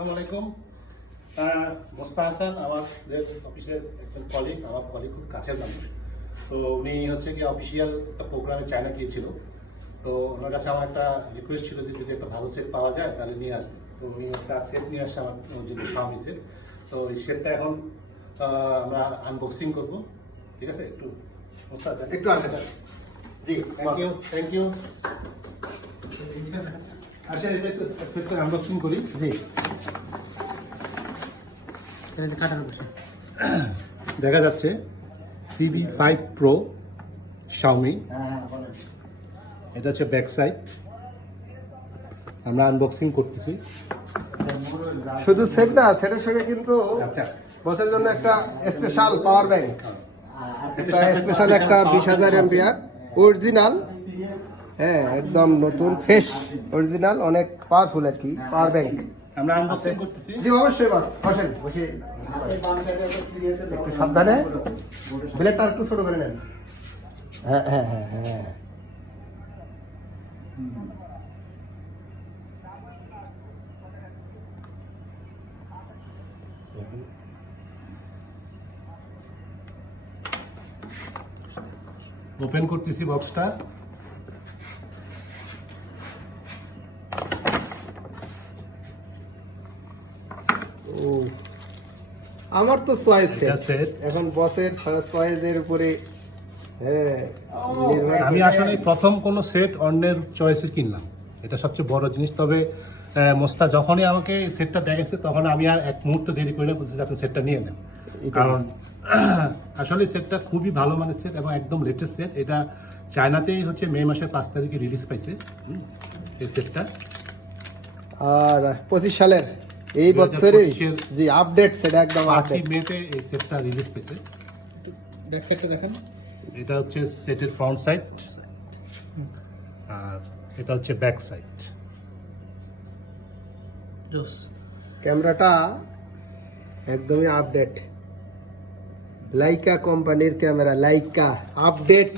আসসালামু আলাইকুম। মোস্তা হাসান আমাদের অফিসের একজন কলিগ, আমার কলিগ খুব কাছের মানুষ। তো উনি হচ্ছে কি অফিসিয়াল একটা প্রোগ্রামে চায়না গিয়েছিল। তো ওনার কাছে আমার একটা রিকোয়েস্ট ছিল যে যদি একটা ভালো সেট পাওয়া যায় তাহলে নিয়ে আসবে। তো উনি একটা সেট নিয়ে আসছে আমার জন্য, Xiaomi সেট। তো এই সেটটা এখন আমরা আনবক্সিং করবো, ঠিক আছে? একটু মোস্তা একটু আসেন। জি, থ্যাংক ইউ। আচ্ছা, এটা একটু সেটটা আনবক্সিং করি। জি। দেখা যাচ্ছে CV5 Pro Xiaomi। এটা হচ্ছে ব্যাক সাইড, আমরা আনবক্সিং করতেছি। শুধু সেট না, সেটের সঙ্গে কিন্তু আচ্ছা, বসের জন্য একটা স্পেশাল পাওয়ার ব্যাংক, স্পেশাল একটা 20,000 এমপিআর অরিজিনাল, হ্যাঁ একদম নতুন ফ্রেশ অরিজিনাল, অনেক পাওয়ারফুল আর কি পাওয়ার ব্যাংক। আমরা আনবক্সিং করতেছি। জি অবশ্যই বস, বসেন, বসে একটু সাবধানে, ব্লেডটা একটু ছোট করে নেন। হ্যাঁ হ্যাঁ হ্যাঁ হ্যাঁ। ওপেন করতেছি বক্সটা। আমার তো চয়েস এটা সেট। এখন বসের চয়েসের উপরে, হ্যাঁ আমি আসলে প্রথম কোনো সেট অন্যের চয়েসে কিনলাম, এটা সবচেয়ে বড় জিনিস। তবে মোস্তা যখনই আমাকে সেটটা দেখেছে তখন আমি আর এক মুহূর্ত দেরি করি না, বলছি যে আপনি সেটটা নিয়ে নেন। কারণ আসলে সেটটা খুবই ভালো মানের সেট এবং একদম লেটেস্ট সেট। এটা চায়নাতেই হচ্ছে মে মাসের 5 তারিখে রিলিজ পাইছে এই সেটটা। আর 25 সালের এই বছরে জি আপডেট, সেটা একদম 5 মেতে এই সেটটা রিলিজ পেয়েছে। ব্যাক সাইডটা দেখেন, এটা হচ্ছে সেটের ফ্রন্ট সাইড আর এটা হচ্ছে ব্যাক সাইড। ক্যামেরাটা একদমই আপডেট, লাইকা কোম্পানির ক্যামেরা, লাইকা আপডেট।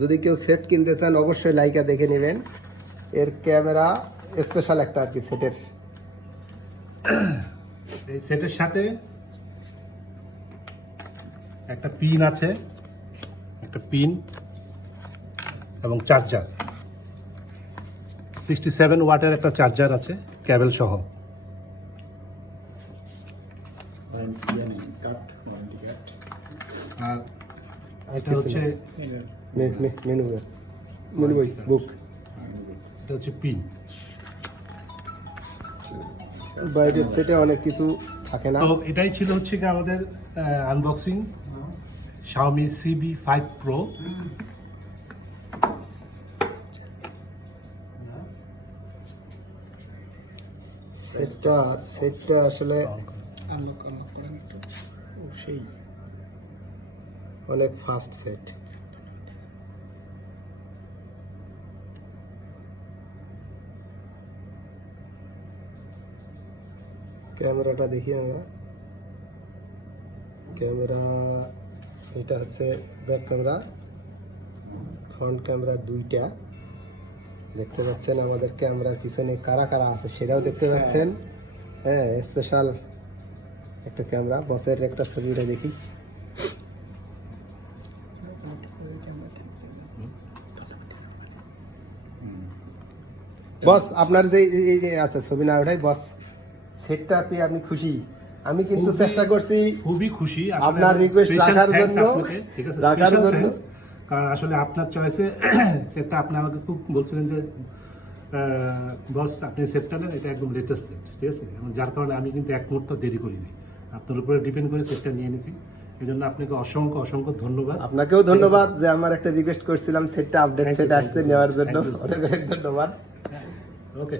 যদি কেউ সেট কিনতে চান অবশ্যই লাইকা দেখে নেবেন, এর ক্যামেরা স্পেশাল একটা আর কি সেটের। এই সেটের সাথে একটা পিন আছে, একটা পিন এবং চার্জার, 67 ওয়াটের একটা চার্জার আছে কেবল সহ। আর এটা হচ্ছে মেনু বই বুক, এটা হচ্ছে পিন। বাইরের সেটে অনেক কিছু থাকে না। তো এটাই ছিল হচ্ছে কি আমাদের আনবক্সিং Xiaomi CV5 Pro। সেটটা আসলে সেই অনেক ফাস্ট সেট। ক্যামেরাটা দেখি আমরা, ক্যামেরা এটা আছে ব্যাক ক্যামেরা, ফ্রন্ট ক্যামেরা দুইটা দেখতে পাচ্ছেন। আমাদের ক্যামেরার পিছনে কারা কারা আছে সেটাও দেখতে পাচ্ছেন। হ্যাঁ স্পেশাল একটা ক্যামেরা। বসের একটা ছবিটা দেখি, বস আপনার যে আচ্ছা ছবি না ওঠাই বস, সেটটা পেয়ে আপনি খুশি? আমি কিন্তু চেষ্টা করছি খুবই খুশি আপনার রিকোয়েস্ট রাখার জন্য, রাখার জন্য। কারণ আসলে আপনার চয়েসে সেটটা আপনি আমাকে খুব বলছিলেন যে বস আপনি সেটটা নেন, এটা একদম লেটেস্ট সেট, ঠিক আছে? এবং যার কারণে আমি কিন্তু এক মুহূর্ত দেরি করিনি, আপনার উপরে ডিপেন্ড করে সেটটা নিয়ে নিয়েছি। এই জন্য আপনাকে অসংখ্য অসংখ্য ধন্যবাদ। আপনাকেও ধন্যবাদ যে আমার একটা রিকোয়েস্ট করছিলাম সেটটা আপডেট সেট আসছে নেওয়ার জন্য, অনেক অনেক ধন্যবাদ। ওকে।